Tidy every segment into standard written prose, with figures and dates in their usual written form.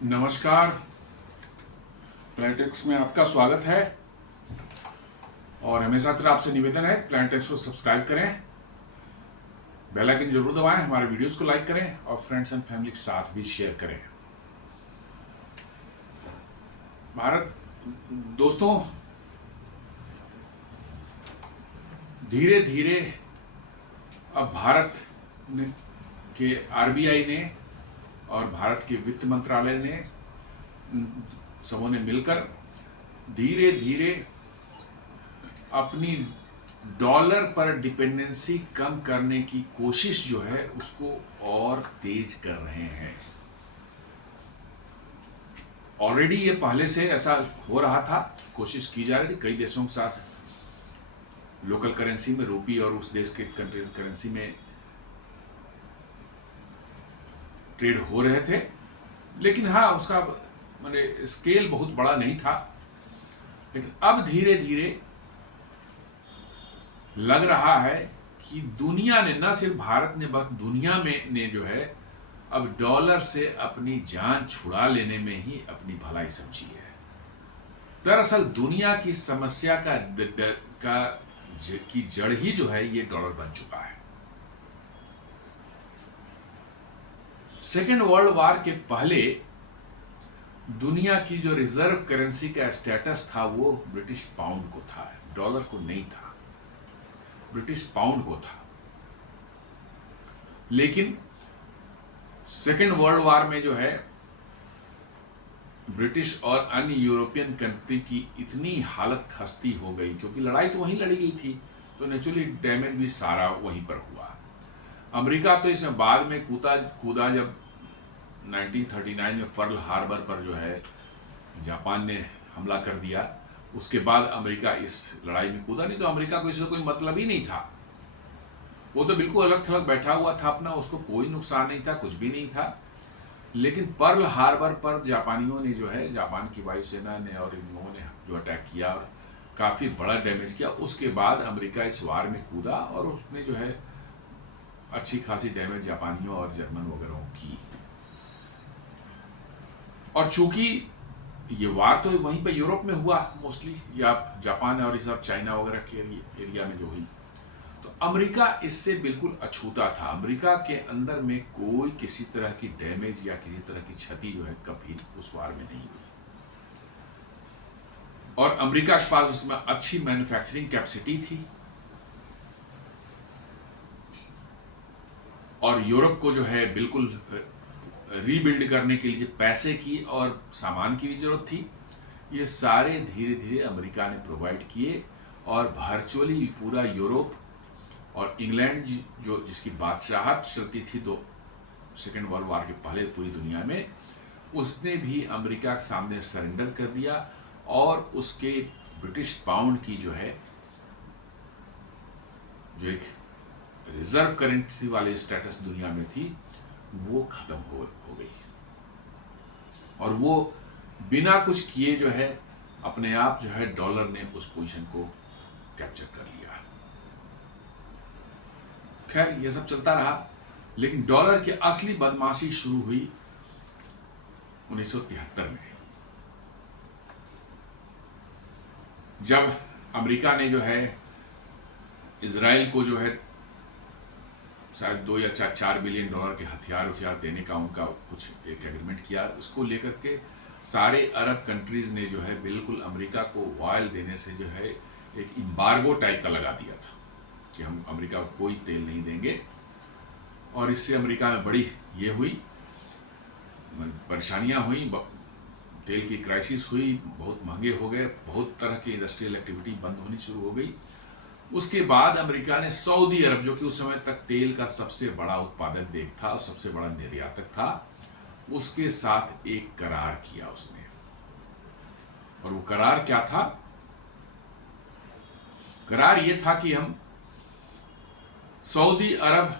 नमस्कार। प्लैनेटेक्स में आपका स्वागत है और हमेशा तरह आपसे निवेदन है प्लैनेटेक्स को सब्सक्राइब करें, बेल आइकन जरूर दबाएं, हमारे वीडियोस को लाइक करें और फ्रेंड्स एंड फैमिली के साथ भी शेयर करें। भारत दोस्तों, धीरे धीरे अब भारत के आरबीआई ने और भारत के वित्त मंत्रालय ने सबों ने मिलकर धीरे धीरे अपनी डॉलर पर डिपेंडेंसी कम करने की कोशिश जो है उसको और तेज कर रहे हैं। ऑलरेडी ये पहले से ऐसा हो रहा था, कोशिश की जा रही थी। कई देशों के साथ लोकल करेंसी में रूपी और उस देश के कंट्री करेंसी में ट्रेड हो रहे थे, लेकिन हाँ उसका माने स्केल बहुत बड़ा नहीं था। लेकिन अब धीरे धीरे लग रहा है कि दुनिया ने, न सिर्फ भारत ने बल्कि दुनिया में ने जो है अब डॉलर से अपनी जान छुड़ा लेने में ही अपनी भलाई समझी है। दरअसल दुनिया की समस्या की जड़ ही जो है ये डॉलर बन चुका है। सेकेंड वर्ल्ड वॉर के पहले दुनिया की जो रिजर्व करेंसी का स्टेटस था वो ब्रिटिश पाउंड को था, डॉलर को नहीं था, ब्रिटिश पाउंड को था। लेकिन सेकेंड वर्ल्ड वॉर में जो है ब्रिटिश और अन्य यूरोपियन कंट्री की इतनी हालत खस्ती हो गई, क्योंकि लड़ाई तो वहीं लड़ी गई थी, तो नेचुरली डैमेज भी सारा वहीं पर हुआ। अमेरिका तो इसमें बाद में कूदा जब 1939 में पर्ल हार्बर पर जो है जापान ने हमला कर दिया, उसके बाद अमेरिका इस लड़ाई में कूदा। नहीं तो अमेरिका को इससे कोई मतलब ही नहीं था, वो तो बिल्कुल अलग थलग बैठा हुआ था अपना, उसको कोई नुकसान नहीं था, कुछ भी नहीं था। लेकिन पर्ल हार्बर पर जापानियों ने जो है, जापान की वायुसेना ने और इन लोगों ने जो अटैक किया और काफ़ी बड़ा डैमेज किया, उसके बाद अमेरिका इस वार में कूदा और उसने जो है अच्छी खासी डैमेज जापानियों और जर्मन वगैरह की। और चूंकि ये वार तो वहीं पे यूरोप में हुआ मोस्टली, या जापान और ये सब चाइना वगैरह के एरिया में जो हुई, तो अमेरिका इससे बिल्कुल अछूता था। अमेरिका के अंदर में कोई किसी तरह की डैमेज या किसी तरह की क्षति जो है कभी उस वार में नहीं हुई। और अमेरिका के पास उसमें अच्छी मैन्युफैक्चरिंग कैपेसिटी थी और यूरोप को जो है बिल्कुल रीबिल्ड करने के लिए पैसे की और सामान की भी जरूरत थी। ये सारे धीरे धीरे अमेरिका ने प्रोवाइड किए और वर्चुअली पूरा यूरोप और इंग्लैंड जो जिसकी बादशाहत चलती थी तो सेकेंड वर्ल्ड वॉर के पहले पूरी दुनिया में, उसने भी अमेरिका के सामने सरेंडर कर दिया और उसके ब्रिटिश पाउंड की जो है, जो एक रिजर्व करेंसी वाले स्टेटस दुनिया में थी, वो खत्म हो गई। और वो बिना कुछ किए जो है अपने आप जो है डॉलर ने उस पोजीशन को कैप्चर कर लिया। खैर ये सब चलता रहा, लेकिन डॉलर की असली बदमाशी शुरू हुई 1973 में, जब अमेरिका ने जो है इजराइल को जो है शायद 2 या 4 बिलियन डॉलर के हथियार देने का उनका कुछ एक एग्रीमेंट किया। उसको लेकर के सारे अरब कंट्रीज ने जो है बिल्कुल अमेरिका को ऑयल देने से जो है एक एम्बार्गो टाइप का लगा दिया था कि हम अमेरिका को कोई तेल नहीं देंगे। और इससे अमेरिका में बड़ी ये हुई, परेशानियां हुई, तेल की क्राइसिस हुई, बहुत महंगे हो गए, बहुत तरह की इंडस्ट्रियल एक्टिविटी बंद होनी शुरू हो गई। उसके बाद अमेरिका ने सऊदी अरब, जो कि उस समय तक तेल का सबसे बड़ा उत्पादक देश था और सबसे बड़ा निर्यातक था, उसके साथ एक करार किया उसने। और वो करार क्या था? करार ये था कि हम सऊदी अरब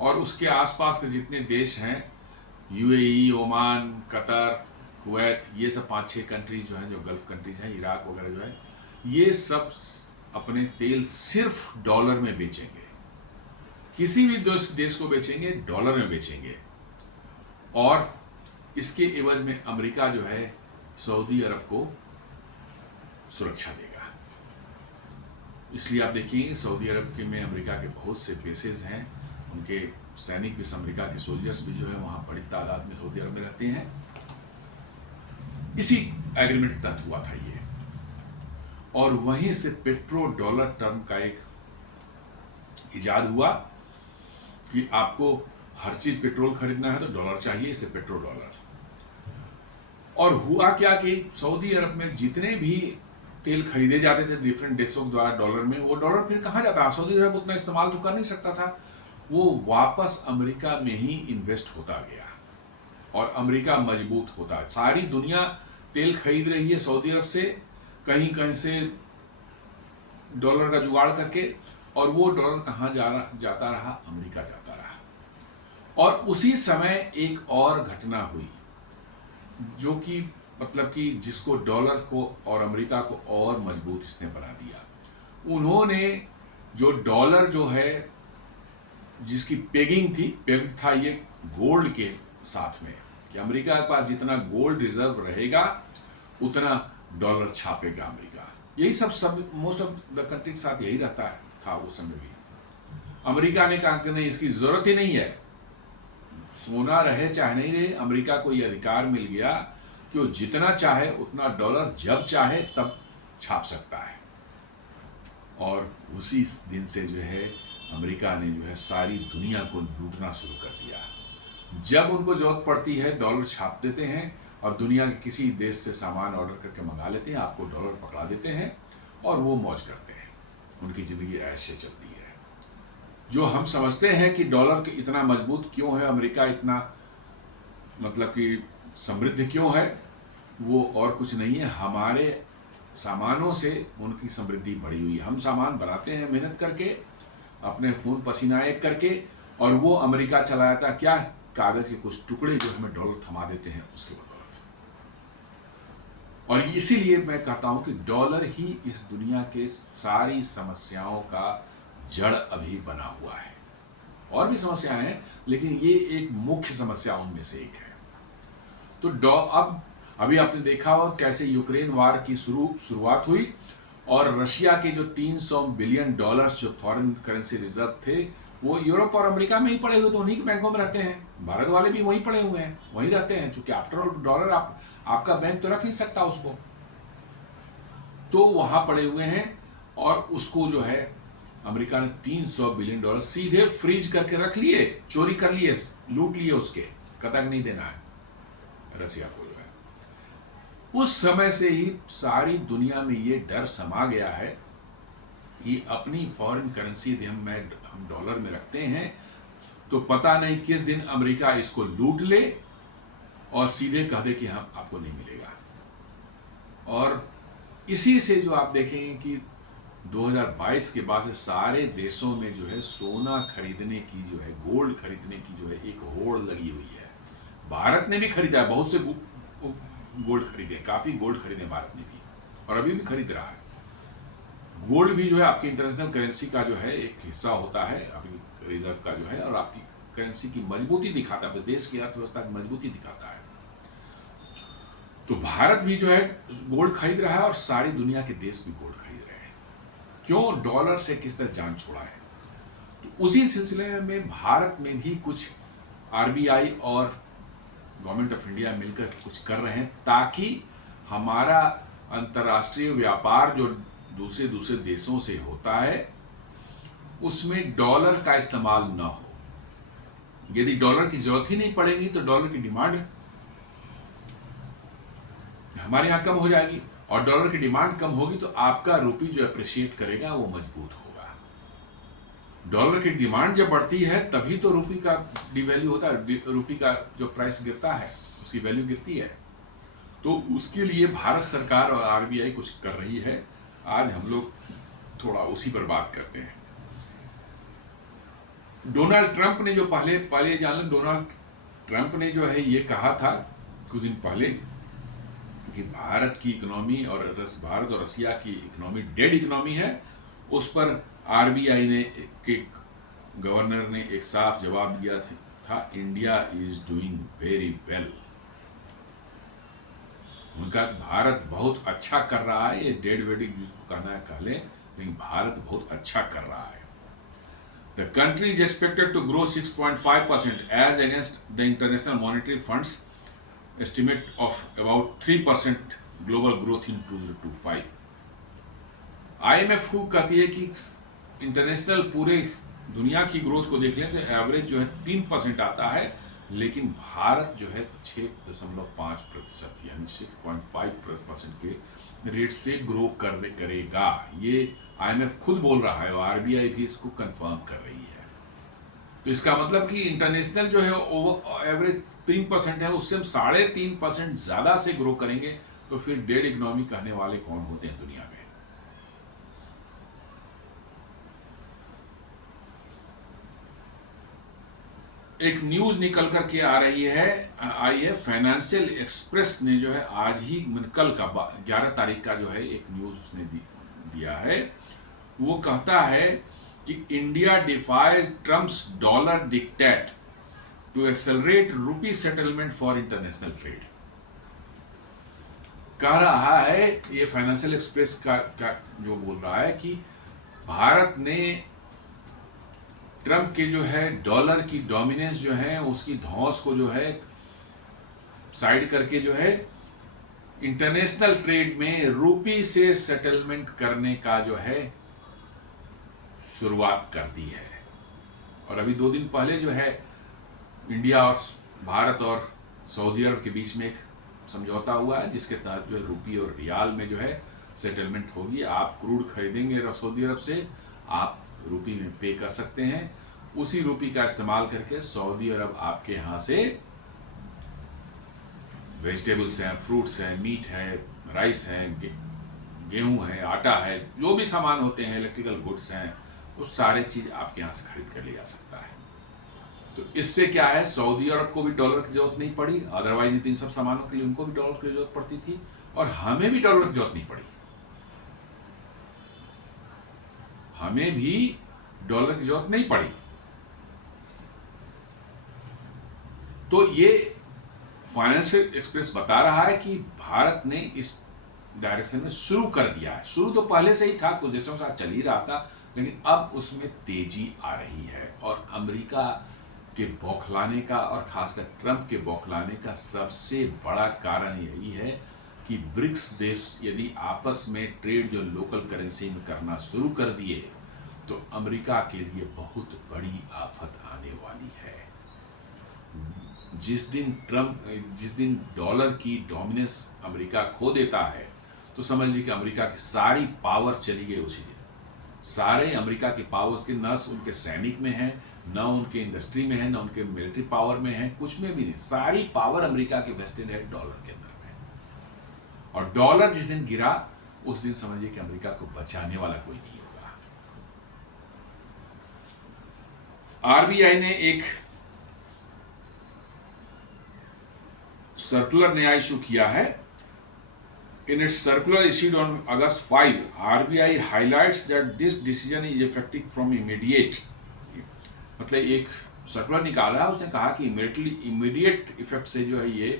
और उसके आसपास के जितने देश हैं, यूएई, ओमान, कतर, कुवैत, ये सब 5-6 कंट्रीज जो हैं, जो गल्फ कंट्रीज हैं, इराक वगैरह जो है, ये सब अपने तेल सिर्फ डॉलर में बेचेंगे। किसी भी देश को बेचेंगे डॉलर में बेचेंगे और इसके एवज में अमेरिका जो है सऊदी अरब को सुरक्षा देगा। इसलिए आप देखिए सऊदी अरब के में अमेरिका के बहुत से बेसेस हैं, उनके सैनिक भी, अमेरिका के सोल्जर्स भी जो है वहाँ बड़ी तादाद में सऊदी अरब में रहते हैं। इसी एग्रीमेंट के तहत हुआ था ये, और वहीं से पेट्रो डॉलर टर्म का एक इजाद हुआ कि आपको हर चीज पेट्रोल खरीदना है तो डॉलर चाहिए, इसलिए पेट्रो डॉलर। और हुआ क्या कि सऊदी अरब में जितने भी तेल खरीदे जाते थे डिफरेंट देशों द्वारा डॉलर में, वो डॉलर फिर कहाँ जाता, सऊदी अरब उतना इस्तेमाल तो कर नहीं सकता था, वो वापस अमेरिका में ही इन्वेस्ट होता गया और अमेरिका मजबूत होता है। सारी दुनिया तेल खरीद रही है सऊदी अरब से, कहीं कहीं से डॉलर का जुगाड़ करके, और वो डॉलर कहाँ जाता रहा, अमेरिका जाता रहा। और उसी समय एक और घटना हुई जो कि मतलब कि जिसको डॉलर को और अमेरिका को और मजबूत इसने बना दिया। उन्होंने जो डॉलर जो है जिसकी पेगिंग थी, पेग्ड था ये गोल्ड के साथ में, कि अमेरिका के पास जितना गोल्ड रिजर्व रहेगा उतना डॉलर छापेगा अमेरिका। यही सब मोस्ट ऑफ द कंट्री के साथ यही रहता है, था उस समय भी। अमेरिका ने कहा कि नहीं, इसकी जरूरत ही नहीं है, सोना रहे चाहे नहीं रहे, अमेरिका को यह अधिकार मिल गया कि वो जितना चाहे उतना डॉलर जब चाहे तब छाप सकता है। और उसी दिन से जो है अमेरिका ने जो है सारी दुनिया को लूटना शुरू कर दिया। जब उनको जरूरत पड़ती है डॉलर छाप देते हैं और दुनिया के किसी देश से सामान ऑर्डर करके मंगा लेते हैं, आपको डॉलर पकड़ा देते हैं और वो मौज करते हैं, उनकी ज़िंदगी ऐसे चलती है। जो हम समझते हैं कि डॉलर इतना मजबूत क्यों है, अमेरिका इतना मतलब कि समृद्ध क्यों है, वो और कुछ नहीं है, हमारे सामानों से उनकी समृद्धि बढ़ी हुई है। हम सामान बनाते हैं मेहनत करके, अपने खून पसीना एक करके, और वो अमेरिका चला जाता क्या, कागज के कुछ टुकड़े जो हमें डॉलर थमा देते हैं उसके बदौलत। और इसीलिए मैं कहता हूं कि डॉलर ही इस दुनिया के सारी समस्याओं का जड़ अभी बना हुआ है। और भी समस्याएं हैं लेकिन ये एक मुख्य समस्या उनमें से एक है। तो अब अभी आपने देखा हो कैसे यूक्रेन वार की शुरुआत हुई और रशिया के जो 300 बिलियन डॉलर्स जो फॉरेन करेंसी रिजर्व थे वो यूरोप और अमेरिका में ही पड़े हुए, तो उन्हीं के बैंकों में रहते हैं। भारत वाले भी वहीं पड़े हुए हैं, वहीं रहते हैं, चूंकि आफ्टर ऑल डॉलर आपका बैंक तो रख नहीं सकता उसको, तो वहां पड़े हुए हैं। और उसको जो है अमेरिका ने 300 बिलियन डॉलर सीधे फ्रीज करके रख लिए, चोरी कर लिए, लूट लिए, उसके कतक नहीं देना है रसिया को। जो है उस समय से ही सारी दुनिया में ये डर समा गया है कि अपनी फॉरेन करेंसी हम डॉलर में रखते हैं तो पता नहीं किस दिन अमेरिका इसको लूट ले और सीधे कह दे कि हम आपको नहीं मिलेगा। और इसी से जो आप देखेंगे कि 2022 के बाद से सारे देशों में जो है सोना खरीदने की जो है, गोल्ड खरीदने की जो है एक होड़ लगी हुई है। भारत ने भी खरीदा है, बहुत से गोल्ड खरीदे, काफी गोल्ड खरीदे भारत ने भी, और अभी भी खरीद रहा है। गोल्ड भी जो है आपकी इंटरनेशनल करेंसी का जो है एक हिस्सा होता है, आपकी रिजर्व का जो है, और आपकी करेंसी की मजबूती दिखाता है, देश की अर्थव्यवस्था की मजबूती दिखाता है। तो भारत भी जो है गोल्ड खरीद रहा है और सारी दुनिया के देश भी गोल्ड खरीद रहे हैं। क्यों? डॉलर से किस तरह जान छोड़ा है। तो उसी सिलसिले में भारत में भी कुछ आरबीआई और गवर्नमेंट ऑफ इंडिया मिलकर कुछ कर रहे हैं ताकि हमारा अंतर्राष्ट्रीय व्यापार जो दूसरे देशों से होता है उसमें डॉलर का इस्तेमाल ना हो। यदि डॉलर की जरूरत ही नहीं पड़ेगी तो डॉलर की डिमांड हमारे यहाँ कम हो जाएगी, और डॉलर की डिमांड कम होगी तो आपका रुपये जो अप्रिशिएट करेगा वो मजबूत होगा। डॉलर की डिमांड जब बढ़ती है तभी तो रुपये का डिवैल्यू होता है, रुपये का जो प्राइस गिरता है उसकी वैल्यू गिरती है। तो उसके लिए भारत सरकार और आरबीआई कुछ कर रही है। आज हम लोग थोड़ा उसी पर बात करते हैं। डोनाल्ड ट्रंप ने जो पहले जान लें, डोनाल्ड ट्रंप ने जो है ये कहा था कुछ दिन पहले कि भारत की इकोनॉमी और भारत और रसिया की इकोनॉमी डेड इकोनॉमी है। उस पर आरबीआई ने के गवर्नर ने एक साफ जवाब दिया था, India is doing very well. उनका भारत बहुत अच्छा कर रहा है, ये डेड वेडिंग जिसको कहना है कह ले, लेकिन भारत बहुत अच्छा कर रहा है। The country is expected to grow 6.5% as against the International Monetary Fund's estimate of about 3% global growth in 2025। IMF को कहती है कि इंटरनेशनल पूरे दुनिया की ग्रोथ को देख लें तो एवरेज जो है 3% आता है, लेकिन भारत जो है 6.5% यानी 6.5% के रेट से ग्रो करेगा। ये IMF खुद बोल रहा है और RBI भी इसको कंफर्म कर रही है। तो इसका मतलब कि इंटरनेशनल जो है एवरेज 3% है, उससे हम 3.5% ज़्यादा से ग्रो करेंगे, तो फिर डेड इकोनॉमी कहने वाले कौन होते हैं दुनिया में। एक न्यूज निकल कर के आई है, फाइनेंशियल एक्सप्रेस ने जो है आज ही कल का 11 तारीख का जो है एक न्यूज उसने दिया है। वो कहता है कि India defies Trump's dollar dictate to accelerate rupee settlement for international trade. कह रहा है ये फाइनेंशियल एक्सप्रेस का जो बोल रहा है कि भारत ने ट्रम्प के जो है डॉलर की डोमिनेंस जो है उसकी धौंस को जो है साइड करके जो है इंटरनेशनल ट्रेड में रूपी से सेटलमेंट करने का जो है शुरुआत कर दी है। और अभी 2 दिन पहले जो है इंडिया और भारत और सऊदी अरब के बीच में एक समझौता हुआ है, जिसके तहत जो है रूपी और रियाल में जो है सेटलमेंट होगी। आप क्रूड खरीदेंगे सऊदी अरब से, आप रूपी में पे कर सकते हैं, उसी रूपी का इस्तेमाल करके सऊदी अरब आपके यहाँ से वेजिटेबल्स हैं, फ्रूट्स हैं, मीट है, राइस हैं, गेहूं है, आटा है, जो भी सामान होते हैं, इलेक्ट्रिकल गुड्स हैं, वो सारे चीज़ आपके यहाँ से खरीद कर ले जा सकता है। तो इससे क्या है, सऊदी अरब को भी डॉलर की जरूरत नहीं पड़ी, अदरवाइज इन सब सामानों के लिए उनको भी डॉलर की जरूरत पड़ती थी, और हमें भी डॉलर की जरूरत नहीं पड़ी, हमें भी डॉलर की जरूरत नहीं पड़ी। तो ये फाइनेंशियल एक्सप्रेस बता रहा है कि भारत ने इस डायरेक्शन में शुरू कर दिया है। शुरू तो पहले से ही था, कुछ देशों के साथ चल ही रहा था, लेकिन अब उसमें तेजी आ रही है। और अमेरिका के बौखलाने का और खासकर ट्रंप के बौखलाने का सबसे बड़ा कारण यही है कि ब्रिक्स देश यदि आपस में ट्रेड जो लोकल करेंसी में करना शुरू कर दिए तो अमेरिका के लिए बहुत बड़ी आफत आने वाली है। जिस दिन डॉलर की डोमिनेंस अमेरिका खो देता है तो समझ लीजिए कि अमेरिका की सारी पावर चली गई उसी दिन। सारे अमेरिका की पावर के न उनके सैनिक में है, न उनके इंडस्ट्री में है, न उनके मिलिट्री पावर में है, कुछ में भी नहीं। सारी पावर अमेरिका की वेस्टेड है डॉलर के अंदर में। और डॉलर जिस दिन गिरा उस दिन समझिए कि अमेरिका को बचाने वाला कोई नहीं होगा। आरबीआई ने एक सर्कुलर नया इशू किया है। In its circular issued on August 5, RBI highlights that this decision is effective from immediate। मतलब एक सर्कुलर निकाला है, उसने कहा कि इमीडिएट इफेक्ट से जो है ये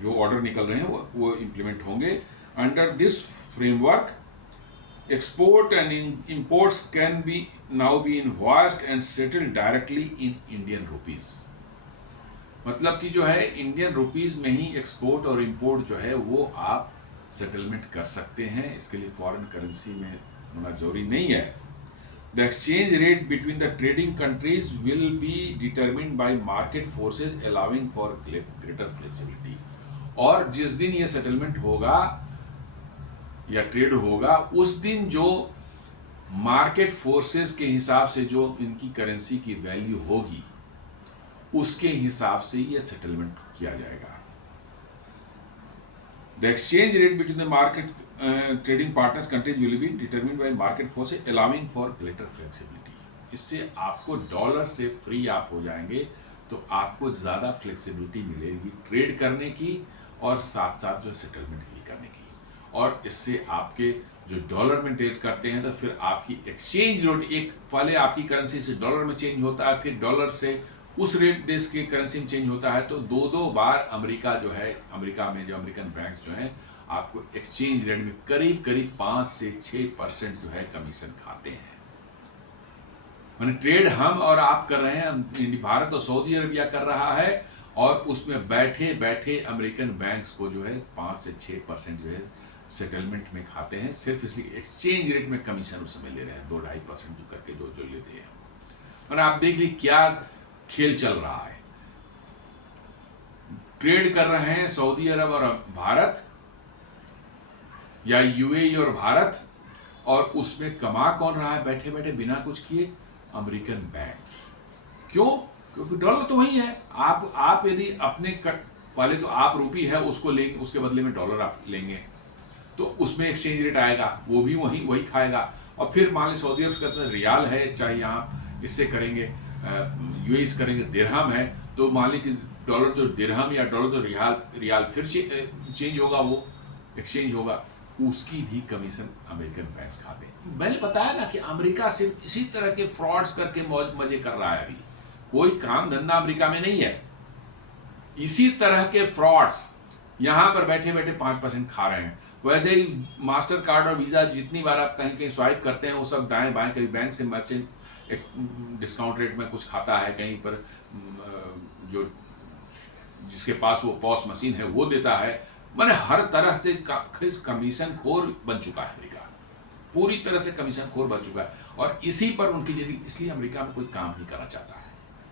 जो ऑर्डर निकल रहे हैं वो इम्प्लीमेंट होंगे। Under this framework export and imports can be now be invoiced and settled directly in Indian rupees. मतलब कि जो है इंडियन रुपीज में ही एक्सपोर्ट और इंपोर्ट जो है वो आप सेटलमेंट कर सकते हैं। इसके लिए फॉरेन करेंसी में होना जरूरी नहीं है। The exchange rate between the trading countries will be determined bye market forces allowing for greater flexibility. और जिस दिन ये सेटलमेंट होगा या ट्रेड होगा उस दिन जो मार्केट फोर्सेज के हिसाब से जो इनकी करेंसी की वैल्यू होगी उसके हिसाब से यह सेटलमेंट किया जाएगा। The exchange rate between the market trading partners countries will be determined bye market forces allowing for greater flexibility. इससे आपको डॉलर से फ्री आप हो जाएंगे तो आपको ज़्यादा फ्लेक्सिबिलिटी मिलेगी ट्रेड करने की और साथ साथ जो सेटलमेंट भी करने की। और इससे आपके जो डॉलर में ट्रेड करते हैं तो फिर आपकी एक्सचेंज रेट एक पहले आपकी करेंसी से डॉलर में चेंज होता है, फिर डॉलर से उस रेट देश के करेंसी में चेंज होता है, तो दो दो बार अमेरिका जो है, अमेरिका में जो अमेरिकन बैंक्स जो हैं आपको एक्सचेंज रेट में करीब करीब 5 से 6% जो है कमीशन खाते हैं। माने ट्रेड हम और आप कर रहे हैं, भारत और सऊदी अरबिया कर रहा है, और उसमें बैठे बैठे अमेरिकन बैंक्स को जो है 5 से 6% जो है सेटलमेंट में खाते हैं, सिर्फ इसलिए एक्सचेंज रेट में कमीशन उस समय ले रहे हैं, 2-2.5% जो करके जो लेते हैं। और आप देख लीजिए क्या खेल चल रहा है। ट्रेड कर रहे हैं सऊदी अरब और भारत, या यूएई और भारत, और उसमें कमा कौन रहा है बैठे बैठे बिना कुछ किए? American banks. क्यों? क्योंकि डॉलर तो वही है। आप यदि अपने पहले तो आप रुपी है उसको लेंगे, उसके बदले में डॉलर आप लेंगे, तो उसमें एक्सचेंज रेट आएगा, वो भी वही खाएगा। और फिर मान लीजिए सऊदी अरब कहते हैं रियाल है, चाहे यहाँ इससे करेंगे यूएई करेंगे दिरहम है, तो मान लीजिए डॉलर तो दिरहम या डॉलर तो रियाल फिर चेंज होगा, वो एक्सचेंज होगा, उसकी भी कमीशन अमेरिकन बैंक्स खाते हैं। मैंने बताया ना कि अमेरिका सिर्फ इसी तरह के फ्रॉड्स करके मौज मजे कर रहा है। अभी कोई काम धंधा अमेरिका में नहीं है, इसी तरह के फ्रॉड्स यहां पर बैठे बैठे 5% खा रहे हैं। वैसे ही मास्टर कार्ड और वीजा जितनी बार आप कहीं कहीं स्वाइप करते हैं, वो सब दाएं बाएं, कभी बैंक से मर्चेंट डिस्काउंट रेट में कुछ खाता है, कहीं पर जो जिसके पास वो पॉस मशीन है वो देता है। मैंने हर तरह से कमीशन खोर बन चुका है अमेरिका, पूरी तरह से कमीशन खोर बन चुका है, और इसी पर उनकी जिंदगी, इसलिए अमेरिका में कोई काम नहीं करना चाहता है।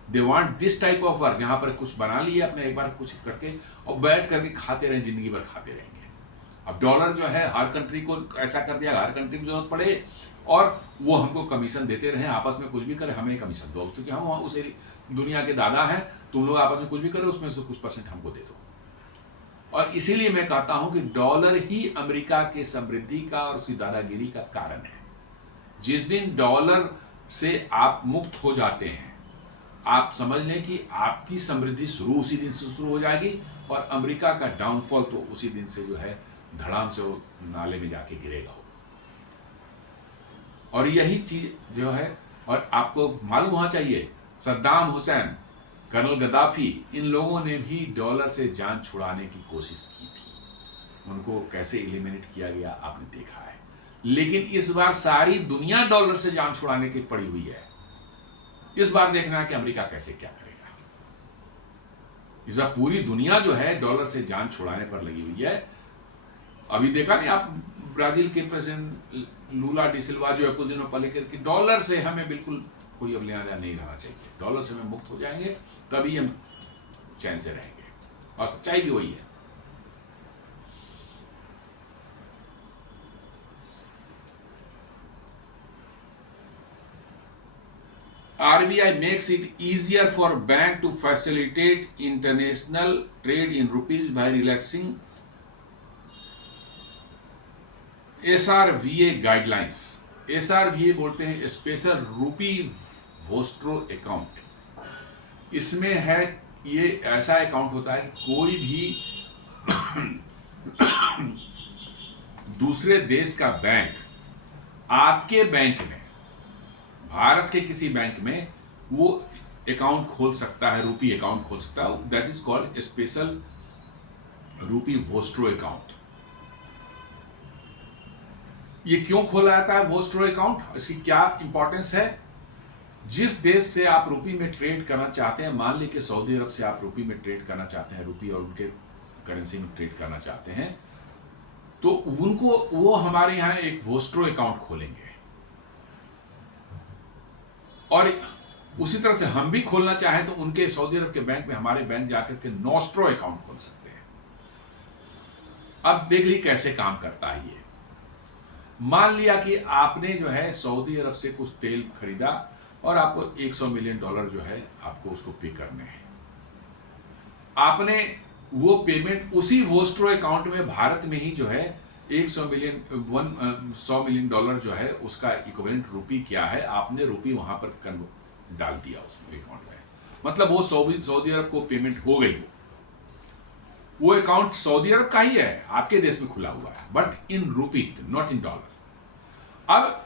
They want this type of work, जहां पर कुछ बना लिया अपने एक बार कुछ करके और बैठ करके खाते रहें, जिंदगी भर खाते रहेंगे। अब डॉलर जो है हर कंट्री को ऐसा कर दिया, हर कंट्री की जरूरत पड़े और वो हमको कमीशन देते रहे, आपस में कुछ भी करे हमें कमीशन दो, चूंकि हम उस दुनिया के दादा हैं, तुम लोग आपस में कुछ भी करो उसमें से कुछ % हमको दे दो। और इसीलिए मैं कहता हूं कि डॉलर ही अमेरिका के समृद्धि का और उसकी दादागिरी का कारण है। जिस दिन डॉलर से आप मुक्त हो जाते हैं, आप समझ लें कि आपकी समृद्धि उसी दिन से शुरू हो जाएगी, और अमेरिका का डाउनफॉल तो उसी दिन से जो है धड़ाम से वो नाले में जाके गिरेगा। और यही चीज जो है, और आपको मालूम होना चाहिए, सद्दाम हुसैन, कर्नल गद्दाफी, इन लोगों ने भी डॉलर से जान छुड़ाने की कोशिश की थी। उनको कैसे एलिमिनेट किया गया आपने देखा है। लेकिन इस बार सारी दुनिया डॉलर से जान छुड़ाने की पड़ी हुई है। इस बार देखना है कि अमेरिका कैसे क्या करेगा। इस बार पूरी दुनिया जो है डॉलर से जान छुड़ाने पर लगी हुई है। अभी देखा नहीं आप, ब्राजील के प्रेसिडेंट लूला डी सिल्वा जो है कुछ दिनों पहले कि डॉलर से हमें बिल्कुल कोई अब लेना देना नहीं रहना चाहिए, डॉलर से हम मुक्त हो जाएंगे तभी हम चैन से रहेंगे, और सच्चाई भी वही है। RBI makes it easier for bank to facilitate international trade in rupees by relaxing SRVA guidelines। SRVA बोलते हैं स्पेशल रूपी वोस्ट्रो अकाउंट। इसमें है, ये ऐसा अकाउंट होता है कि कोई भी दूसरे देश का बैंक आपके बैंक में, भारत के किसी बैंक में वो अकाउंट खोल सकता है, रूपी अकाउंट खोल सकता है। दैट इज कॉल्ड स्पेशल रूपी वोस्ट्रो अकाउंट। ये क्यों खोला जाता है वोस्ट्रो अकाउंट, इसकी क्या इंपॉर्टेंस है? जिस देश से आप रूपी में ट्रेड करना चाहते हैं, मान लीजिए सऊदी अरब से आप रूपी में ट्रेड करना चाहते हैं, रूपी और उनके करेंसी में ट्रेड करना चाहते हैं, तो उनको वो हमारे यहाँ एक वोस्ट्रो अकाउंट खोलेंगे, और उसी तरह से हम भी खोलना चाहें तो उनके सऊदी अरब के बैंक में हमारे बैंक जाकर के नोस्ट्रो अकाउंट खोल सकते हैं। अब देख लीजिए कैसे काम करता है ये। मान लिया कि आपने जो है सऊदी अरब से कुछ तेल खरीदा और आपको $100 मिलियन जो है आपको उसको पे करने हैं। आपने वो पेमेंट उसी वोस्ट्रो अकाउंट में भारत में ही जो है $100 मिलियन जो है उसका इक्विवेलेंट रूपी क्या है, आपने रूपी वहां पर डाल दिया उस अकाउंट में, मतलब वो सऊदी अरब को पेमेंट हो गई। वो अकाउंट सऊदी अरब का ही है, आपके देश में खुला हुआ है, बट इन रूपी नॉट इन डॉलर। अब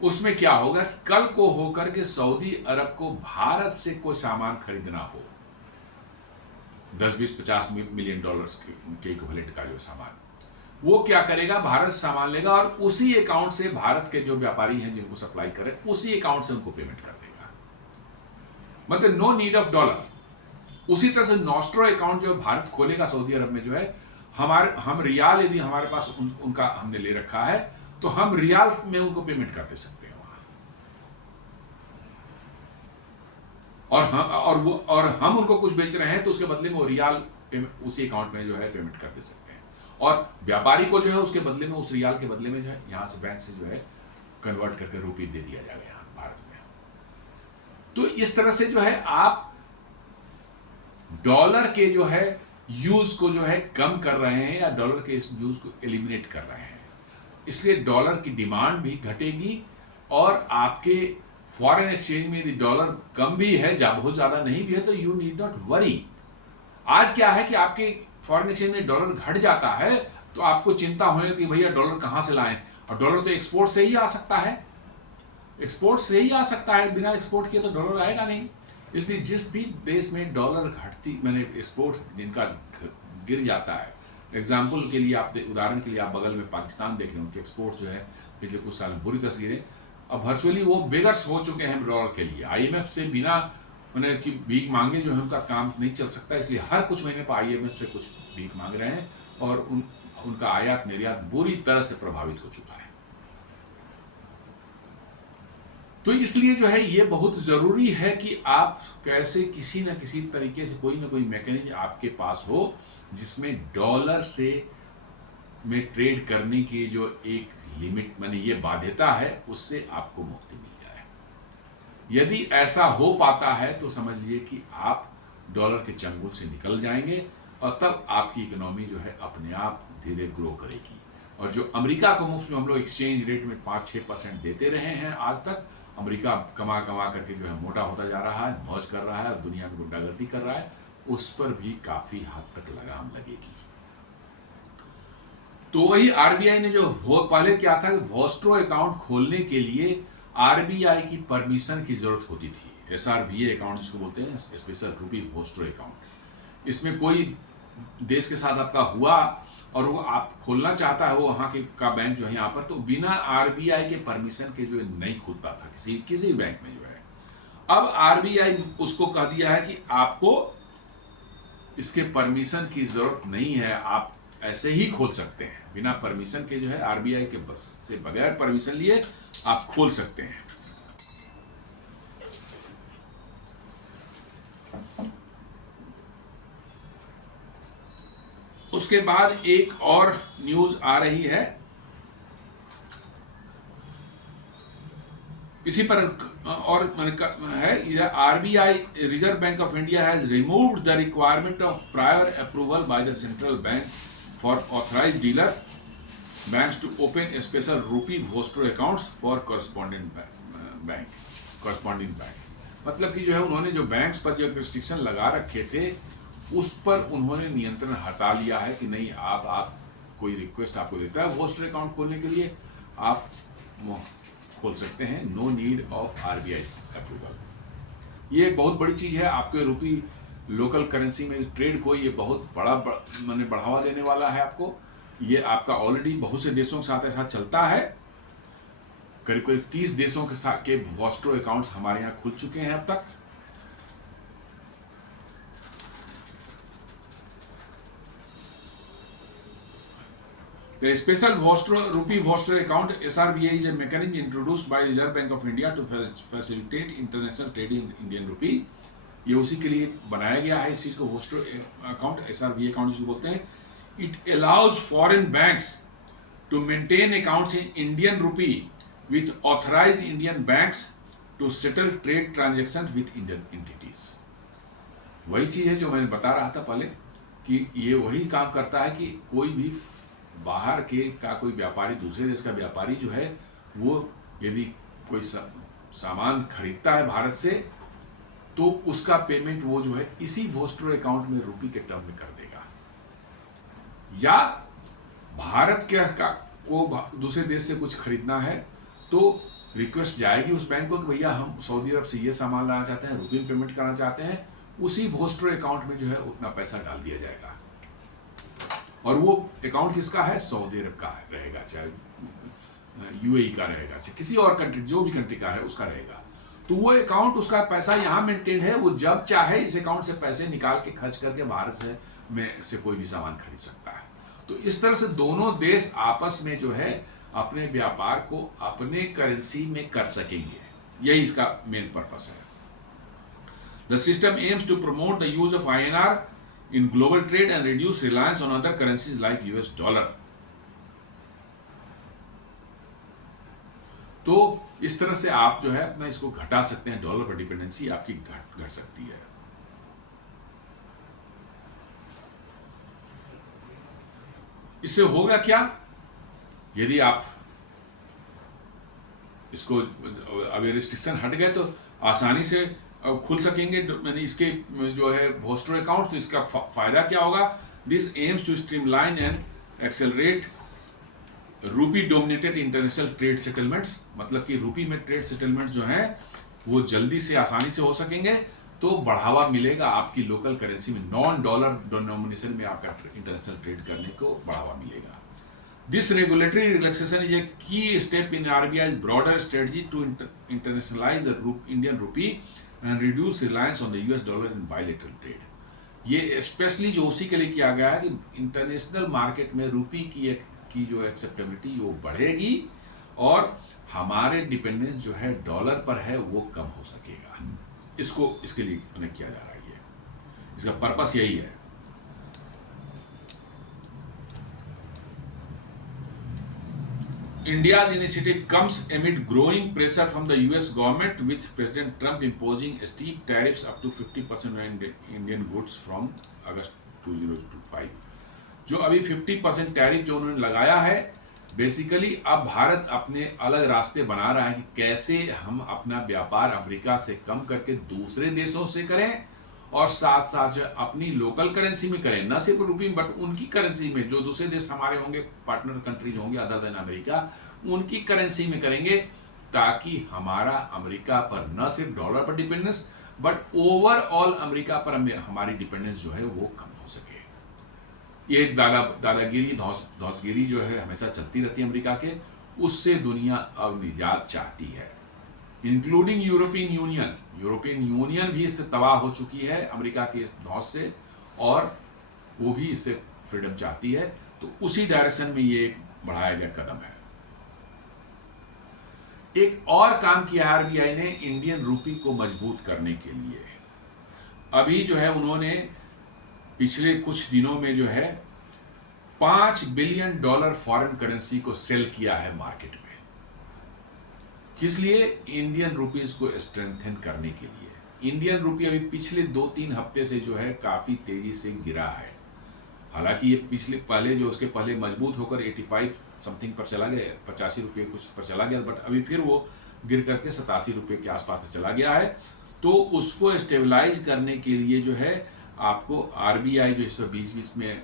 उसमें क्या होगा कि कल को होकर के सऊदी अरब को भारत से कोई सामान खरीदना हो, 10-20-50 मिलियन डॉलर्स के इक्विवेलेंट का जो सामान, वो क्या करेगा, भारत से सामान लेगा और उसी अकाउंट से भारत के जो व्यापारी हैं जिनको सप्लाई करे, उसी अकाउंट से उनको पेमेंट कर देगा। मतलब नो नीड ऑफ डॉलर। उसी तरह से नॉस्ट्रो अकाउंट जो भारत खोलेगा सऊदी अरब में, जो है हम रियाल, यदि हमारे पास उनका हमने ले रखा है तो हम रियाल में उनको पेमेंट कर दे सकते हैं वहां, और हम उनको कुछ बेच रहे हैं तो उसके बदले में वो रियाल उसी अकाउंट में जो है पेमेंट कर दे सकते हैं, और व्यापारी को जो है उसके बदले में, उस रियाल के बदले में जो है यहां से बैंक से जो है कन्वर्ट करके रुपये दे दिया जाएगा यहां भारत में। तो इस तरह से जो है आप डॉलर के जो है यूज को जो है कम कर रहे हैं, या डॉलर के यूज को एलिमिनेट कर रहे हैं। इसलिए डॉलर की डिमांड भी घटेगी, और आपके फॉरेन एक्सचेंज में यदि डॉलर कम भी है, बहुत ज्यादा नहीं भी है, तो यू नीड नॉट वरी। आज क्या है कि आपके फॉरेन एक्सचेंज में डॉलर घट जाता है तो आपको चिंता होने लगती है, भैया डॉलर कहां से लाएं, और डॉलर तो एक्सपोर्ट से ही आ सकता है, एक्सपोर्ट से ही आ सकता है, बिना एक्सपोर्ट किए तो डॉलर आएगा नहीं। इसलिए जिस भी देश में डॉलर घटती, मैंने एक्सपोर्ट्स जिनका गिर जाता है, एग्जाम्पल के लिए आप, उदाहरण के लिए आप बगल में पाकिस्तान देख लें, उनके एक्सपोर्ट्स जो है पिछले कुछ साल बुरी तस्वीरें, अब वर्चुअली वो बेगर्स हो चुके हैं डॉलर के लिए। IMF से बिना मैंने कि भीख मांगे जो है उनका काम नहीं चल सकता, इसलिए हर कुछ महीने पर IMF से कुछ भीख मांग रहे हैं, और उनका आयात निर्यात बुरी तरह से प्रभावित हो चुका है। तो इसलिए जो है ये बहुत जरूरी है कि आप कैसे किसी न किसी तरीके से कोई ना कोई मैकेनिज्म आपके पास हो जिसमें डॉलर से में ट्रेड करने की जो एक लिमिट, माने ये बाध्यता है, उससे आपको मुक्ति मिल जाए। यदि ऐसा हो पाता है तो समझ लीजिए कि आप डॉलर के चंगुल से निकल जाएंगे, और तब आपकी इकोनॉमी जो है अपने आप धीरे ग्रो करेगी। और जो अमेरिका को मुफ्त में हम लोग एक्सचेंज रेट में 5-6% देते रहे हैं आज तक, अमेरिका कमा करके जो है मोटा होता जा रहा है, मौज कर रहा है, दुनिया में गुंडागर्दी कर रहा है, उस पर भी काफी हद तक लगाम लगेगी। तो वही आरबीआई ने जो पहले क्या था, वॉस्ट्रो अकाउंट खोलने के लिए आरबीआई की परमिशन की जरूरत होती थी, SRVA अकाउंट जिसको बोलते हैं, स्पेशल रुपी वॉस्ट्रो अकाउंट। इसमें कोई देश के साथ आपका हुआ और वो आप खोलना चाहता है, वो वहां का बैंक जो है यहाँ पर, तो बिना आरबीआई के परमिशन के जो नहीं खुलता था किसी बैंक में जो है। अब आरबीआई उसको कह दिया है कि आपको इसके परमिशन की जरूरत नहीं है, आप ऐसे ही खोल सकते हैं, बिना परमिशन के जो है, आरबीआई के बस से बगैर परमिशन लिए आप खोल सकते हैं। उसके बाद एक और न्यूज आ रही है इसी पर, और है, RBI, Reserve Bank of India has removed the requirement of prior approval by the central bank for authorised dealer banks to open special rupee vostro accounts for corresponding bank. मतलब कि जो है उन्होंने जो बैंक्स पर जो रिस्ट्रिक्शन लगा रखे थे उस पर उन्होंने नियंत्रण हटा लिया है कि नहीं, आप कोई रिक्वेस्ट आपको देता है वॉस्ट्रो अकाउंट खोलने के लिए, आप खोल सकते हैं, no need of RBI approval. ये एक बहुत बड़ी चीज है, आपके रुपी लोकल करेंसी में ट्रेड को ये बहुत बड़ा माने बढ़ावा देने वाला है आपको। ये आपका ऑलरेडी बहुत से देशों के साथ ऐसा चलता है, करीब 30 देशों के साथ के वॉस्ट्रो अकाउंट्स हमारे यहाँ खुल चुके हैं अब तक। The special rupee Vostro account SRVA is a mechanism introduced by Reserve Bank of India to facilitate international trade in Indian rupee। ये उसी के लिए बनाया गया है इस चीज को, वोस्ट्रो अकाउंट, SRVA अकाउंट जिसको बोलते हैं। It allows foreign banks to maintain accounts in Indian rupee with authorized Indian banks to settle trade transactions with Indian entities। वही चीज है जो मैंने बता रहा था पहले कि ये वही काम करता है कि कोई भी बाहर के का कोई व्यापारी, दूसरे देश का व्यापारी जो है, वो यदि कोई सामान खरीदता है भारत से तो उसका पेमेंट वो जो है इसी वॉस्ट्रो अकाउंट में रुपी के टर्म में कर देगा, या भारत के को दूसरे देश से कुछ खरीदना है तो रिक्वेस्ट जाएगी उस बैंक को कि भैया हम सऊदी अरब से ये सामान लाना चाहते हैं, रुपये में पेमेंट करना चाहते हैं, उसी भोस्ट्रो अकाउंट में जो है उतना पैसा डाल दिया जाएगा। और वो अकाउंट किसका है? सऊदी अरब का रहेगा, चाहे यूएई का रहेगा, चाहे किसी और कंट्री, जो भी कंट्री का है उसका रहेगा। तो वो अकाउंट, उसका पैसा यहाँ मेंटेन है, वो जब चाहे इस अकाउंट से पैसे निकाल के खर्च करके भारत से कोई भी सामान खरीद सकता है। तो इस तरह से दोनों देश आपस में जो है अपने व्यापार को अपने करेंसी में कर सकेंगे, यही इसका मेन पर्पस है। The system aims to promote the use of INR in global trade and reduce reliance on other currencies like US dollar. तो इस तरह से आप जो है अपना इसको घटा सकते हैं, डॉलर पर डिपेंडेंसी आपकी घट सकती है। इससे होगा क्या? यदि आप इसको, अभी रिस्ट्रिक्शन हट गए तो आसानी से खुल सकेंगे यानी इसके जो है भोस्ट्रो अकाउंट। तो इसका फायदा क्या होगा? This aims to streamline and accelerate rupee dominated international trade settlements, मतलब कि रूपी में ट्रेड सेटलमेंट जो हैं वो जल्दी से आसानी से हो सकेंगे, तो बढ़ावा मिलेगा आपकी लोकल करेंसी में, नॉन डॉलर डिनोमिनेशन में आपका इंटरनेशनल ट्रेड करने को बढ़ावा मिलेगा। This regulatory relaxation is a key step in RBI's broader strategy to internationalize the Indian rupee and reduce reliance on the US dollar in bilateral trade. ये specially जो उसी के लिए किया गया है कि इंटरनेशनल मार्केट में रुपी की जो एक्सेप्टेबिलिटी वो बढ़ेगी और हमारे डिपेंडेंस जो है डॉलर पर है वो कम हो सकेगा। इसके लिए उन्हें किया जा रहा है, इसका पर्पस यही है। India's initiative comes amid growing pressure from the US government, with President Trump imposing steep tariffs up to 50% on Indian goods from August 2025। जो अभी 50% टैरिफ जो उन्होंने लगाया है, बेसिकली अब भारत अपने अलग रास्ते बना रहा है कि कैसे हम अपना व्यापार अमेरिका से कम करके दूसरे देशों से करें और साथ साथ जो अपनी लोकल करेंसी में करें, न सिर्फ रुपी में बट उनकी करेंसी में, जो दूसरे देश हमारे होंगे, पार्टनर कंट्रीज होंगे अदर देन अमेरिका, उनकी करेंसी में करेंगे, ताकि हमारा अमेरिका पर न सिर्फ डॉलर पर डिपेंडेंस बट ओवरऑल अमेरिका पर हमारी डिपेंडेंस जो है वो कम हो सके। ये दादागिरी धौसगिरी जो है हमेशा चलती रहती है अमेरिका के, उससे दुनिया अब निजात चाहती है, इंक्लूडिंग यूरोपियन यूनियन भी इससे तबाह हो चुकी है अमेरिका के इस धौस से, और वो भी इससे फ्रीडम चाहती है। तो उसी डायरेक्शन में ये बढ़ाया गया कदम है। एक और काम किया आरबीआई ने इंडियन रूपी को मजबूत करने के लिए। अभी जो है उन्होंने पिछले कुछ दिनों में जो है $5 बिलियन फॉरेन करेंसी को सेल किया है मार्केट में। किस लिए? इंडियन रुपीस को स्ट्रेंथन करने के लिए। इंडियन रुपी अभी पिछले 2-3 हफ्ते से जो है काफी तेजी से गिरा है। हालांकि ये पहले मजबूत होकर 85 समथिंग पर चला गया, 85 रुपये कुछ पर चला गया, बट अभी फिर वो गिर करके 87 रुपये के आसपास चला गया है। तो उसको स्टेबलाइज करने के लिए जो है आपको आरबीआई जो इस बीच में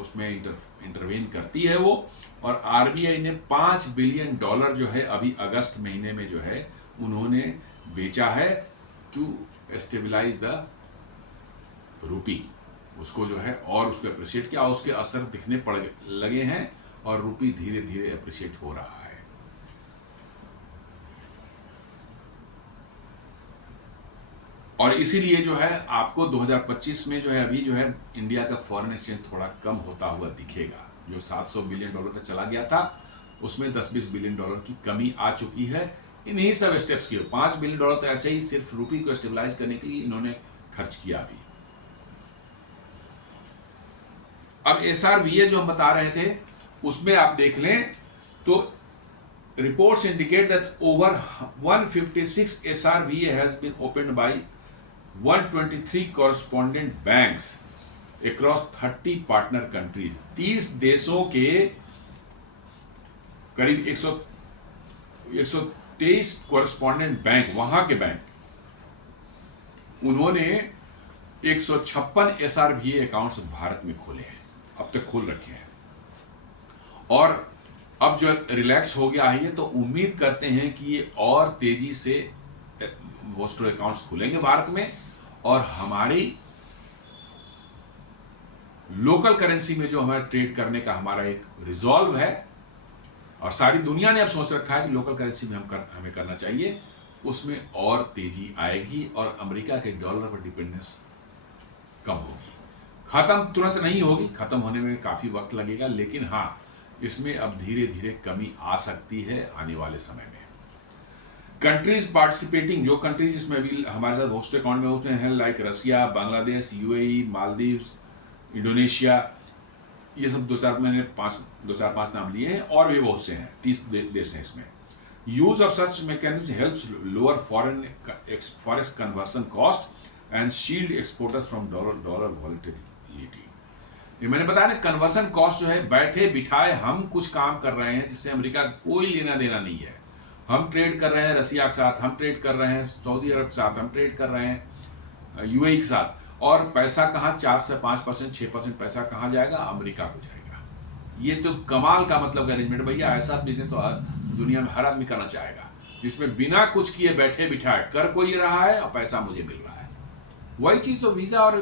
उसमें इंटरवेन करती है वो, और आरबीआई ने $5 बिलियन जो है अभी अगस्त महीने में जो है उन्होंने बेचा है टू स्टेबलाइज द रूपी। उसको जो है और उसको अप्रिशिएट किया, उसके असर दिखने पड़ लगे हैं और रूपी धीरे धीरे अप्रिशिएट हो रहा है। और इसीलिए जो है आपको 2025 में जो है अभी जो है इंडिया का फॉरेन एक्सचेंज थोड़ा कम होता हुआ दिखेगा। जो $700 बिलियन तक चला गया था उसमें $10-20 बिलियन की कमी आ चुकी है। इन्हीं सब स्टेप्स की। $5 बिलियन तो ऐसे ही सिर्फ रूपी को स्टेबलाइज करने के लिए इन्होंने खर्च किया अभी। अब SRVA जो हम बता रहे थे उसमें आप देख लें तो reports indicate that over 156 SRVA has been opened by 123 correspondent banks across 30 partner countries। 30 देशों के करीब 123 correspondent बैंक, वहां के बैंक, उन्होंने 156 SRVA अकाउंट्स भारत में खोले हैं, अब तक खोल रखे हैं। और अब जो रिलैक्स हो गया है ये, तो उम्मीद करते हैं कि ये और तेजी से वॉस्टो अकाउंट्स खुलेंगे भारत में, और हमारी लोकल करेंसी में जो हमारा ट्रेड करने का हमारा एक रिजॉल्व है, और सारी दुनिया ने अब सोच रखा है कि लोकल करेंसी में हमें करना चाहिए, उसमें और तेजी आएगी और अमेरिका के डॉलर पर डिपेंडेंस कम होगी। खत्म तुरंत नहीं होगी, खत्म होने में काफी वक्त लगेगा, लेकिन हाँ, इसमें अब धीरे धीरे कमी आ सकती है आने वाले समय में। कंट्रीज पार्टिसिपेटिंग, जो कंट्रीज इसमें अभी हमारे साथ वॉस्टो अकाउंट में उसमें है, लाइक रसिया, बांग्लादेश, यूएई, मालदीव्स, इंडोनेशिया, ये सब दो चार पांच नाम लिए हैं, और भी बहुत से हैं, 30 देश हैं इसमें। Use of such mechanism helps lower forex conversion cost and shield exporters from dollar volatility. ये मैंने बताया ना, कन्वर्सन कॉस्ट जो है, बैठे बिठाए हम कुछ काम कर रहे हैं जिससे अमेरिका कोई लेना देना नहीं है। हम ट्रेड कर रहे हैं रसिया के साथ, हम ट्रेड कर रहे हैं सऊदी अरब के साथ, हम ट्रेड कर रहे हैं यूएई के साथ, और पैसा कहाँ 4 से 5%, 6% पैसा कहाँ जाएगा? अमेरिका को जाएगा। ये तो कमाल का मतलब अरेंजमेंट भैया। ऐसा बिजनेस तो दुनिया में हर आदमी करना चाहेगा, जिसमें बिना कुछ किए बैठे बिठाए कर कोई रहा है और पैसा मुझे मिल रहा है। वही चीज तो वीजा और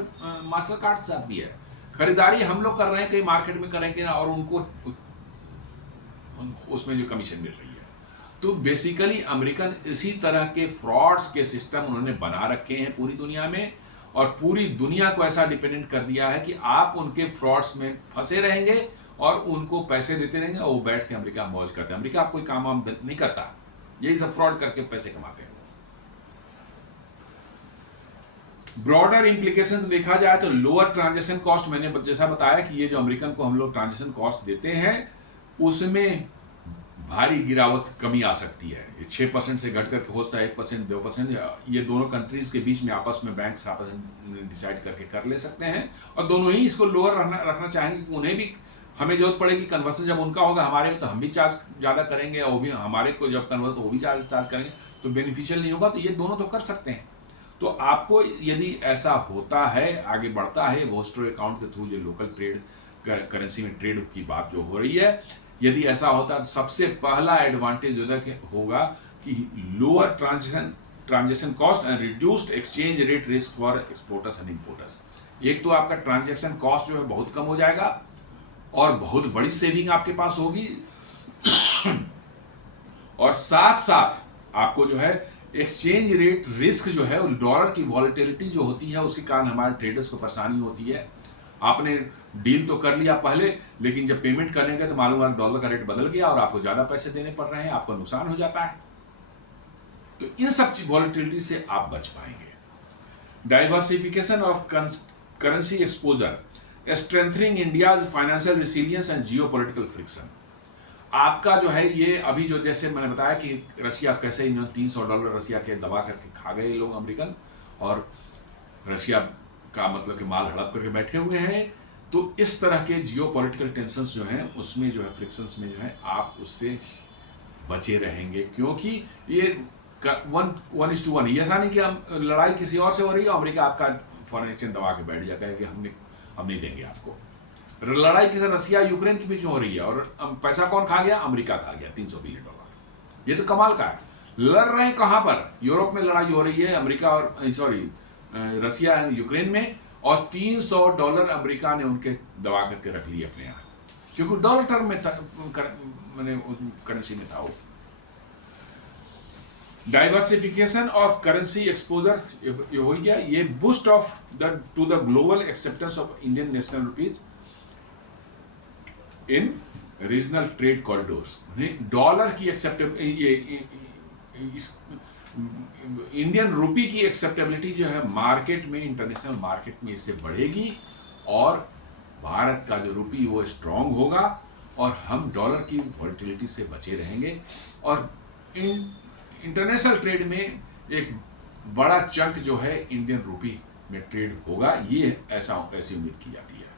मास्टर कार्ड के साथ भी है। खरीदारी हम लोग कर रहे हैं, कहीं मार्केट में करेंगे ना, और उनको उसमें जो कमीशन मिल रही है। तो बेसिकली अमेरिकन इसी तरह के फ्रॉड्स के सिस्टम उन्होंने बना रखे हैं पूरी दुनिया में, और पूरी दुनिया को ऐसा डिपेंडेंट कर दिया है कि आप उनके फ्रॉड्स में फंसे रहेंगे और उनको पैसे देते रहेंगे, और वो बैठ के अमेरिका मौज करते हैं। अमेरिका आप कोई काम वाम नहीं करता, यही सब फ्रॉड करके पैसे कमाते हैं। ब्रॉडर इंप्लीकेशन देखा जाए तो लोअर ट्रांजैक्शन कॉस्ट, मैंने जैसा बताया कि ये जो अमेरिकन को हम लोग ट्रांजैक्शन कॉस्ट देते हैं, उसमें भारी गिरावट कमी आ सकती है। 6% से घट करके हो सकता है 1%, 2%। ये दोनों कंट्रीज के बीच में आपस में बैंक्स आपस में डिसाइड करके कर ले सकते हैं, और दोनों ही इसको लोअर रखना चाहेंगे कि उन्हें भी, हमें जरूरत पड़ेगी कन्वर्सन जब उनका होगा हमारे में, तो हम भी चार्ज ज़्यादा करेंगे, और वो भी हमारे को जब कन्वर्ट तो वो भी चार्ज करेंगे, तो बेनिफिशियल नहीं होगा। तो ये दोनों तो कर सकते हैं। तो आपको यदि ऐसा होता है, आगे बढ़ता है वॉस्टो अकाउंट के थ्रू जो लोकल ट्रेड करेंसी में ट्रेड की बात जो हो रही है, यदि ऐसा होता है तो सबसे पहला एडवांटेज होगा कि lower transaction cost and reduced exchange rate risk for exporters and importers. एक तो आपका ट्रांजैक्शन कॉस्ट जो है बहुत कम हो जाएगा, और बहुत बड़ी सेविंग आपके पास होगी, और साथ साथ आपको जो है एक्सचेंज रेट रिस्क जो है, डॉलर की वॉलेटिलिटी जो होती है उसके कारण हमारे ट्रेडर्स को परेशानी होती है। आपने डील तो कर लिया पहले, लेकिन जब पेमेंट करेंगे तो मालूम है डॉलर का रेट बदल गया और आपको ज्यादा पैसे देने पड़ रहे हैं, आपको नुकसान हो जाता है। तो इन सब वॉलेटिलिटी से आप बच पाएंगे। Diversification of currency exposure, strengthening India's financial resilience and geopolitical friction. आपका जो है ये अभी जो, जैसे मैंने बताया कि रशिया कैसे $300 रशिया के दबा करके खा गए लोग अमेरिकन, और रशिया का मतलब कि माल हड़प करके बैठे हुए हैं। तो इस तरह के जियोपॉलिटिकल टेंशंस जो हैं, उसमें जो है फ्रिक्शंस में जो है आप उससे बचे रहेंगे, क्योंकि ये 1:1 ऐसा नहीं कि हम लड़ाई किसी और से हो रही है, अमेरिका आपका फॉरेन एक्सचेंज दबा के बैठ जाता है कि हम नहीं देंगे आपको। लड़ाई किसी रसिया यूक्रेन के बीच में हो रही है, और पैसा कौन खा गया? अमेरिका खा गया $300 बिलियन। ये तो कमाल का है। लड़ रहे हैं कहां पर? यूरोप में लड़ाई हो रही है, अमेरिका और रसिया एंड यूक्रेन में, और $300 अमेरिका ने उनके दबा करके रख लिए अपने यहाँ, क्योंकि डॉलर टर्म में था, मैंने करेंसी में था वो। डाइवर्सिफिकेशन ऑफ करेंसी एक्सपोजर ये हो गया, ये boost of to the global acceptance of Indian national rupees in regional trade corridors. Dollar की इंडियन रुपी की एक्सेप्टेबिलिटी जो है मार्केट में, इंटरनेशनल मार्केट में इससे बढ़ेगी, और भारत का जो रुपी वो स्ट्रांग होगा, और हम डॉलर की वॉलेटिलिटी से बचे रहेंगे, और इंटरनेशनल ट्रेड में एक बड़ा चंक जो है इंडियन रुपी में ट्रेड होगा। ये ऐसी उम्मीद की जाती है।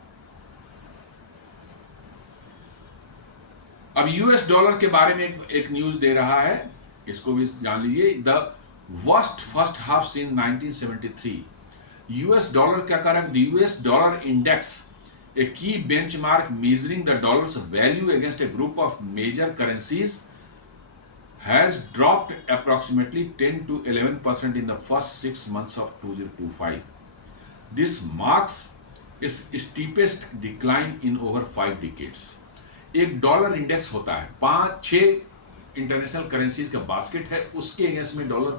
अब यूएस डॉलर के बारे में एक न्यूज दे रहा है, इसको भी जान लीजिए। The worst first half since 1973, US dollar क्या कर रहा है? US dollar index a key benchmark measuring the dollar's value against a group of major currencies, has dropped approximately 10 to 11% in the first 6 months of 2025. This marks its steepest decline in over 5 decades. एक dollar index होता है, 5-6 international currencies का basket है, उसके against में dollar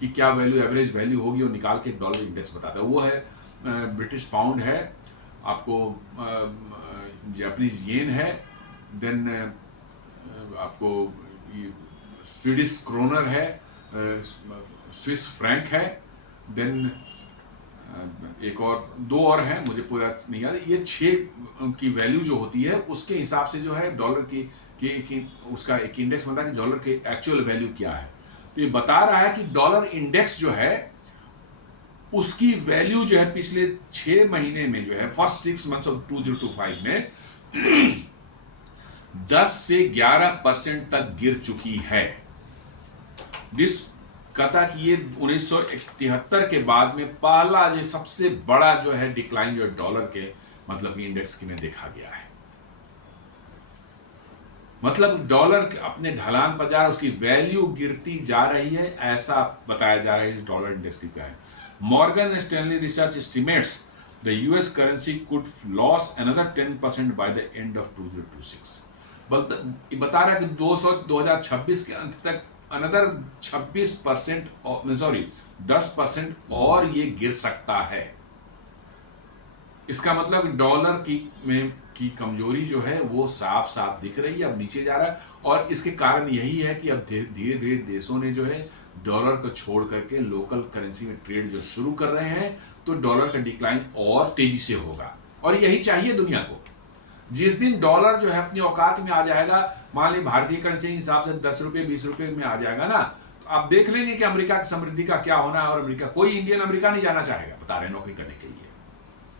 की क्या value, average value होगी और निकाल के एक डॉलर इंडेक्स बताता है। वो है ब्रिटिश पाउंड है, आपको जापानीज येन है, देन आपको स्वीडिश क्रोनर है, स्विस फ्रैंक है, देन एक और 2 और हैं, मुझे पूरा नहीं याद। ये 6 की वैल्यू जो होती है उसके हिसाब से जो है डॉलर की उसका एक इंडेक्स बनता है कि डॉलर की एक्चुअल वैल्यू क्या है। तो ये बता रहा है कि डॉलर इंडेक्स जो है उसकी वैल्यू जो है पिछले 6 महीने में जो है फर्स्ट 6 मंथ्स ऑफ 2025 में 10 से 11% तक गिर चुकी है। जिस कहता कि ये 1971 के बाद में पहला जो सबसे बड़ा जो है डिक्लाइन जो डॉलर के मतलब इंडेक्स में देखा गया है। मतलब डॉलर अपने ढलान पर जा रहा है, उसकी वैल्यू गिरती जा रही है, ऐसा बताया जा रहा है इस डॉलर इंडेक्स की क्या है। Morgan Stanley research estimates the US currency could loss another 10% by the end of 2026। बता रहा है कि 2026 के अंत तक अनदर 26% 10% और ये गिर सकता है। इसका मतलब डॉलर की कमजोरी जो है वो साफ साफ दिख रही है, अब नीचे जा रहा है। और इसके कारण यही है कि अब धीरे धीरे देशों ने जो है डॉलर को छोड़ करके लोकल करेंसी में ट्रेड जो शुरू कर रहे हैं, तो डॉलर का डिक्लाइन और तेजी से होगा। और यही चाहिए दुनिया को। जिस दिन डॉलर जो है अपनी औकात में आ जाएगा, मान लीजिए भारतीय करेंसी के हिसाब से 10 रुपये 20 रुपये में आ जाएगा ना, तो आप देख लेंगे कि अमेरिका की समृद्धि का क्या होना है। और अमेरिका, कोई इंडियन अमेरिका नहीं जाना चाहेगा, बता रहे नौकरी करने के लिए।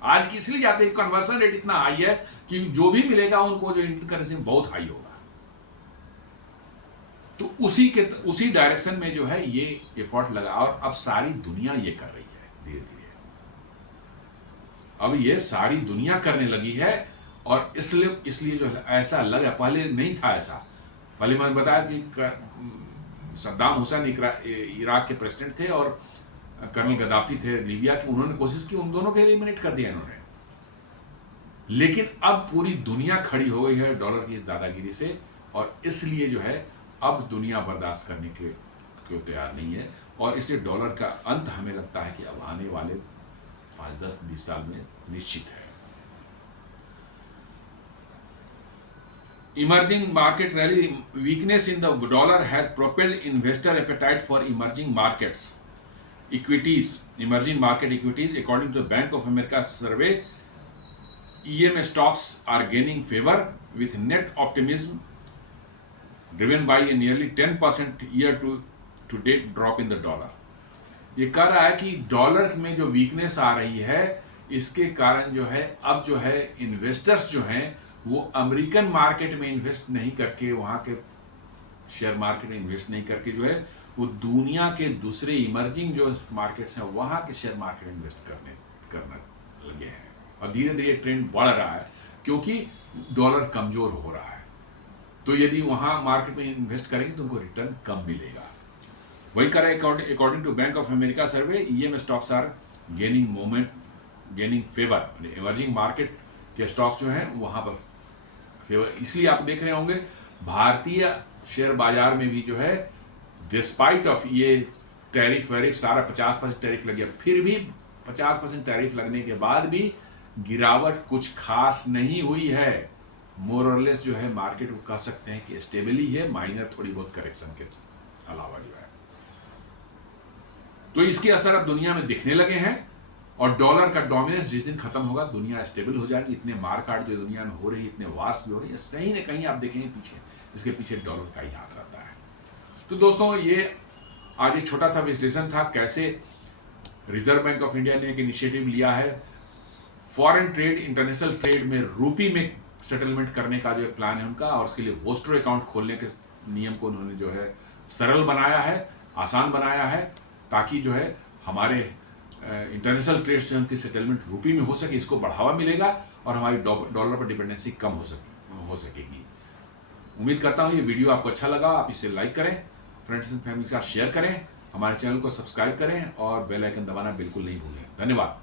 आज की इसलिए जाते हैं, कन्वर्सन रेट इतना हाई है कि जो भी मिलेगा उनको जो इंडियन करेंसी में बहुत हाई होगा। तो उसी डायरेक्शन में जो है ये एफर्ट लगा, और अब सारी दुनिया ये कर रही है धीरे धीरे। अब ये सारी दुनिया करने लगी है, और इसलिए जो है ऐसा लग रहा, पहले नहीं था ऐसा। पहले मैंने बताया कि सद्दाम हुसैन इराक के प्रेसिडेंट थे और कर्नल गद्दाफी थे लीबिया के, उन्होंने कोशिश की, उन दोनों को एलिमिनेट कर दिया इन्होंने। लेकिन अब पूरी दुनिया खड़ी हो गई है डॉलर की इस दादागिरी से, और इसलिए जो है अब दुनिया बर्दाश्त करने के तैयार नहीं है। और इसलिए डॉलर का अंत हमें लगता है कि अब आने वाले 5, 10, 20 साल में निश्चित है। Emerging market rally weakness in the dollar has propelled investor appetite for emerging markets equities. Emerging market equities, according to the Bank of America survey, EM stocks are gaining favor with net optimism driven by a nearly 10% year to date drop in the dollar. ये कह रहा है कि dollar में जो weakness आ रही है, इसके कारण जो है अब जो है इन्वेस्टर्स जो हैं वो अमेरिकन मार्केट में इन्वेस्ट नहीं करके, वहाँ के शेयर मार्केट में इन्वेस्ट नहीं करके जो है वो दुनिया के दूसरे इमर्जिंग जो मार्केट्स हैं वहाँ के शेयर मार्केट में इन्वेस्ट करना लगे हैं। और धीरे धीरे ट्रेंड बढ़ रहा है क्योंकि डॉलर कमज़ोर हो रहा है। तो यदि वहाँ मार्केट में इन्वेस्ट करेंगे तो उनको रिटर्न कम मिलेगा। वही कर रहा है according to Bank of America survey, EM stocks are gaining favour. Emerging market के स्टॉक्स जो हैं वहाँ पर फेवर, इसलिए आप देख रहे होंगे भारतीय शेयर बाजार में भी जो है डिस्पाइट ऑफ ये टैरिफ सारा 50% टैरिफ लगे, फिर भी 50% टैरिफ लगने के बाद भी गिरावट कुछ खास नहीं हुई है। मोर और लेस जो है मार्केट को कह सकते हैं कि स्टेबली है, माइनर थोड़ी बहुत करेक्शन के अलावा जो है। तो इसके असर अब दुनिया में दिखने लगे हैं, और डॉलर का डोमिनेंस जिस दिन खत्म होगा दुनिया स्टेबल हो जाएगी। इतने मारकाट जो दुनिया में हो रही है, इतने वार्स भी हो रही है, सही न कहीं आप देखेंगे पीछे इसके पीछे डॉलर का ही हाथ रहता है। तो दोस्तों ये आज एक छोटा सा विश्लेषण था कैसे रिजर्व बैंक ऑफ इंडिया ने एक इनिशिएटिव लिया है फॉरेन ट्रेड, इंटरनेशनल ट्रेड में रूपी में सेटलमेंट करने का जो एक प्लान है उनका, और उसके लिए वोस्टर अकाउंट खोलने के नियम को उन्होंने जो है सरल बनाया है, आसान बनाया है, ताकि जो है हमारे इंटरनेशनल ट्रेड से उनकी सेटलमेंट रुपये में हो सके, इसको बढ़ावा मिलेगा और हमारी डॉलर पर डिपेंडेंसी कम हो सकेगी। उम्मीद करता हूँ ये वीडियो आपको अच्छा लगा। आप इसे लाइक करें, फ्रेंड्स एंड फैमिली के साथ शेयर करें, हमारे चैनल को सब्सक्राइब करें और बेल आइकन दबाना बिल्कुल नहीं भूलें। धन्यवाद।